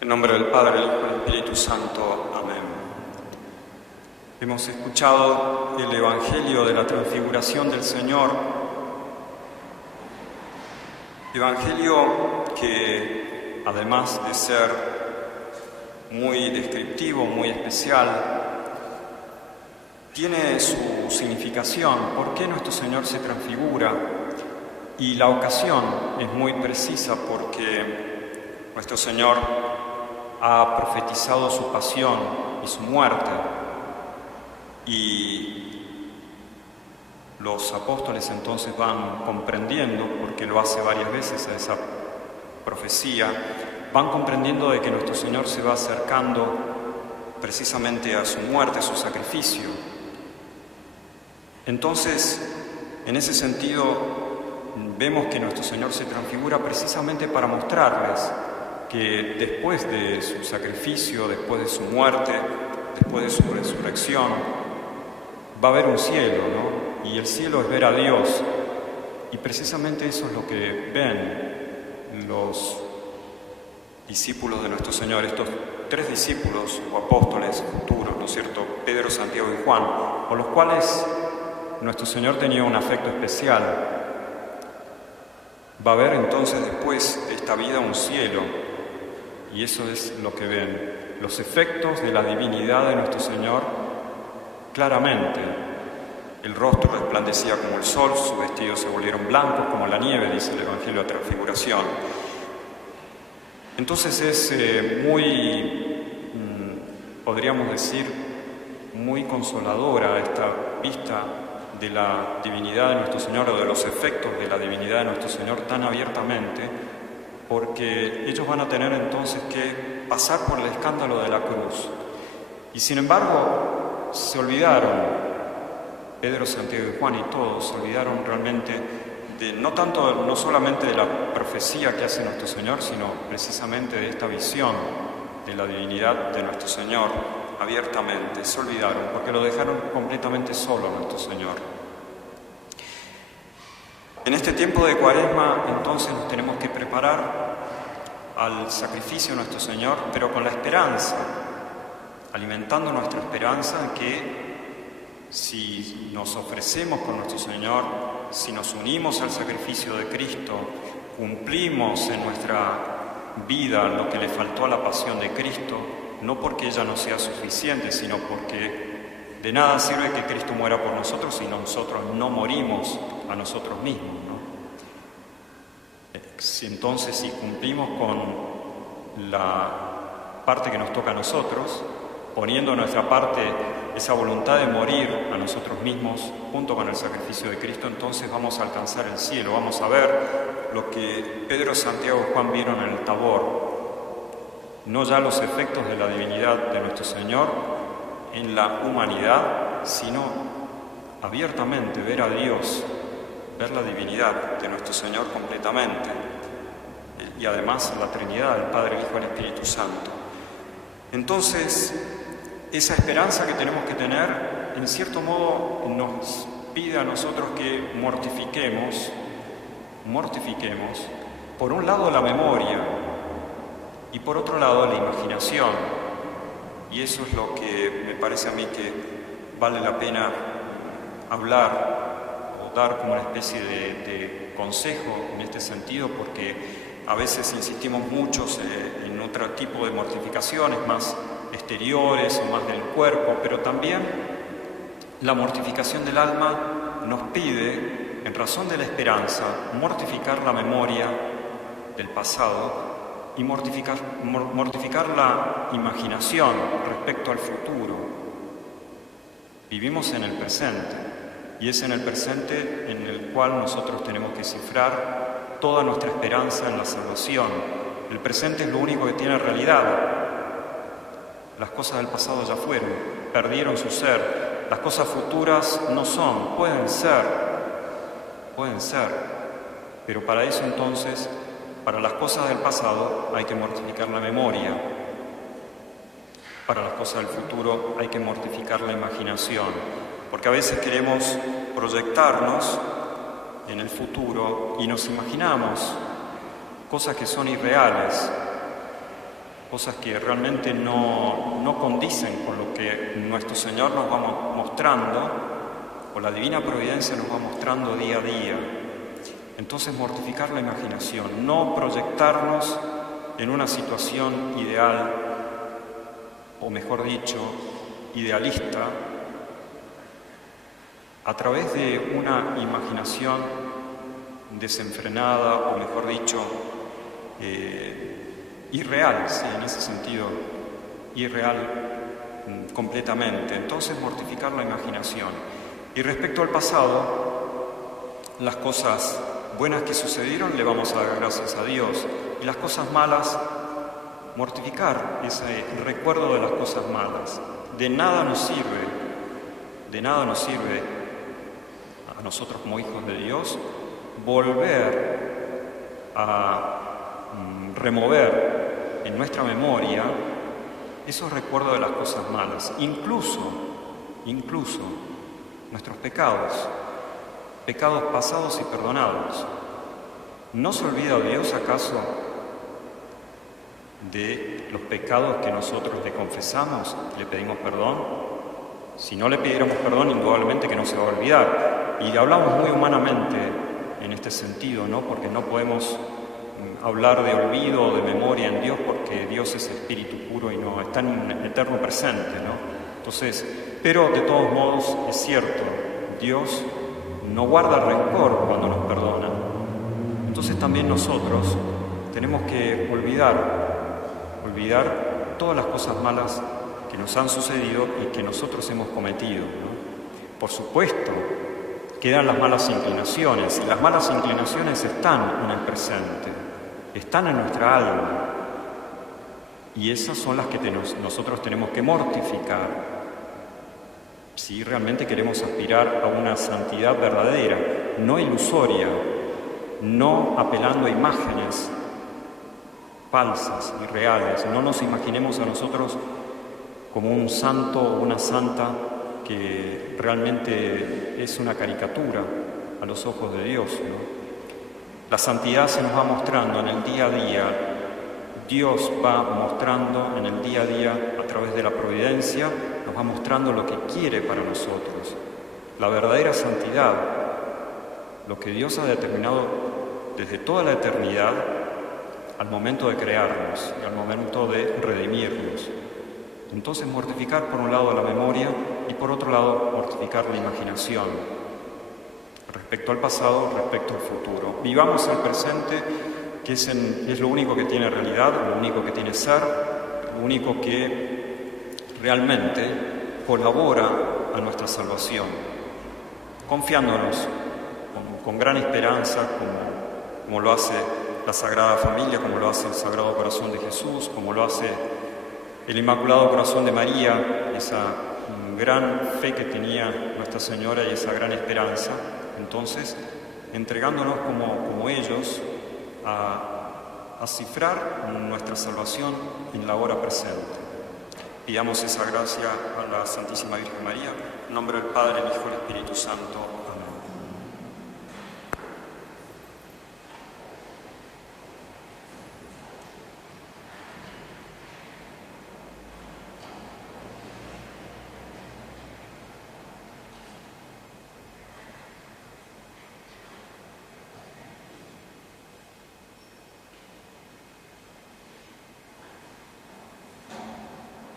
En nombre del Padre, del Hijo y del Espíritu Santo. Amén. Hemos escuchado el Evangelio de la Transfiguración del Señor, Evangelio que, además de ser muy descriptivo, muy especial, tiene su significación. ¿Por qué nuestro Señor se transfigura? Y la ocasión es muy precisa porque nuestro Señor ha profetizado su pasión y su muerte, y los apóstoles entonces van comprendiendo, porque lo hace varias veces a esa profecía, van comprendiendo de que nuestro Señor se va acercando precisamente a su muerte, a su sacrificio. Entonces, en ese sentido, vemos que nuestro Señor se transfigura precisamente para mostrarles que después de su sacrificio, después de su muerte, después de su resurrección, va a haber un cielo, ¿no? Y el cielo es ver a Dios. Y precisamente eso es lo que ven los discípulos de nuestro Señor, estos tres discípulos o apóstoles futuros, ¿no es cierto?, Pedro, Santiago y Juan, por los cuales nuestro Señor tenía un afecto especial. Va a haber entonces después de esta vida un cielo. Y eso es lo que ven, los efectos de la divinidad de nuestro Señor claramente. El rostro resplandecía como el sol, sus vestidos se volvieron blancos como la nieve, dice el Evangelio de la Transfiguración. Entonces es podríamos decir, muy consoladora esta vista de la divinidad de nuestro Señor, o de los efectos de la divinidad de nuestro Señor tan abiertamente, porque ellos van a tener entonces que pasar por el escándalo de la cruz. Y sin embargo, se olvidaron, Pedro, Santiago y Juan y todos, se olvidaron realmente de no solamente de la profecía que hace nuestro Señor, sino precisamente de esta visión de la divinidad de nuestro Señor abiertamente. Se olvidaron porque lo dejaron completamente solo a nuestro Señor. En este tiempo de Cuaresma, entonces, nos tenemos que preparar al sacrificio de nuestro Señor, pero con la esperanza, alimentando nuestra esperanza en que si nos ofrecemos con nuestro Señor, si nos unimos al sacrificio de Cristo, cumplimos en nuestra vida lo que le faltó a la pasión de Cristo, no porque ella no sea suficiente, sino porque de nada sirve que Cristo muera por nosotros si nosotros no morimos a nosotros mismos, ¿no? Entonces, si cumplimos con la parte que nos toca a nosotros, poniendo en nuestra parte esa voluntad de morir a nosotros mismos junto con el sacrificio de Cristo, entonces vamos a alcanzar el cielo, vamos a ver lo que Pedro, Santiago y Juan vieron en el Tabor, no ya los efectos de la divinidad de nuestro Señor en la humanidad, sino abiertamente ver a Dios, ver la divinidad de nuestro Señor completamente, y además la Trinidad, el Padre, el Hijo y el Espíritu Santo. Entonces, esa esperanza que tenemos que tener, en cierto modo, nos pide a nosotros que mortifiquemos, por un lado la memoria y por otro lado la imaginación. Y eso es lo que me parece a mí que vale la pena hablar o dar como una especie de consejo en este sentido, porque a veces insistimos mucho en otro tipo de mortificaciones más exteriores o más del cuerpo, pero también la mortificación del alma nos pide, en razón de la esperanza, mortificar la memoria del pasado y mortificar la imaginación respecto al futuro. Vivimos en el presente, y es en el presente en el cual nosotros tenemos que cifrar toda nuestra esperanza en la salvación. El presente es lo único que tiene realidad. Las cosas del pasado ya fueron, perdieron su ser. Las cosas futuras no son, pueden ser, pero para eso entonces, para las cosas del pasado hay que mortificar la memoria, para las cosas del futuro hay que mortificar la imaginación, porque a veces queremos proyectarnos en el futuro y nos imaginamos cosas que son irreales. cosas que realmente no condicen con lo que nuestro Señor nos va mostrando, o la divina providencia nos va mostrando día a día. Entonces mortificar la imaginación, no proyectarnos en una situación ideal, o mejor dicho, idealista, a través de una imaginación desenfrenada, o mejor dicho, irreal, sí, en ese sentido, irreal completamente. Entonces mortificar la imaginación. Y respecto al pasado, las cosas buenas que sucedieron le vamos a dar gracias a Dios, y las cosas malas, mortificar ese recuerdo de las cosas malas. De nada nos sirve a nosotros como hijos de Dios volver a remover en nuestra memoria esos recuerdos de las cosas malas, incluso nuestros pecados pasados y perdonados. ¿No se olvida Dios acaso de los pecados que nosotros le confesamos y le pedimos perdón? Si no le pidiéramos perdón, indudablemente que no se va a olvidar. Y hablamos muy humanamente en este sentido, ¿no? Porque no podemos hablar de olvido o de memoria en Dios, porque Dios es espíritu puro y no está en un eterno presente, ¿no? Entonces, pero de todos modos es cierto, Dios no guarda rencor cuando nos perdona. Entonces también nosotros tenemos que olvidar todas las cosas malas que nos han sucedido y que nosotros hemos cometido, ¿no? Por supuesto, quedan las malas inclinaciones, y las malas inclinaciones están en el presente, están en nuestra alma, y esas son las que nosotros tenemos que mortificar si realmente queremos aspirar a una santidad verdadera, no ilusoria, no apelando a imágenes falsas y reales. No nos imaginemos a nosotros como un santo o una santa que realmente es una caricatura a los ojos de Dios, ¿no? La santidad se nos va mostrando en el día a día. Dios va mostrando en el día a día, a través de la providencia, nos va mostrando lo que quiere para nosotros. La verdadera santidad, lo que Dios ha determinado desde toda la eternidad al momento de crearnos y al momento de redimirnos. Entonces mortificar por un lado la memoria y por otro lado mortificar la imaginación respecto al pasado, respecto al futuro. Vivamos el presente, que es lo único que tiene realidad, lo único que tiene ser, lo único que realmente colabora a nuestra salvación, confiándonos con gran esperanza, como lo hace la Sagrada Familia, como lo hace el Sagrado Corazón de Jesús, como lo hace el Inmaculado Corazón de María, esa gran fe que tenía Nuestra Señora y esa gran esperanza. Entonces, entregándonos como ellos a cifrar nuestra salvación en la hora presente. Pidamos esa gracia a la Santísima Virgen María, en nombre del Padre, el Hijo y el Espíritu Santo.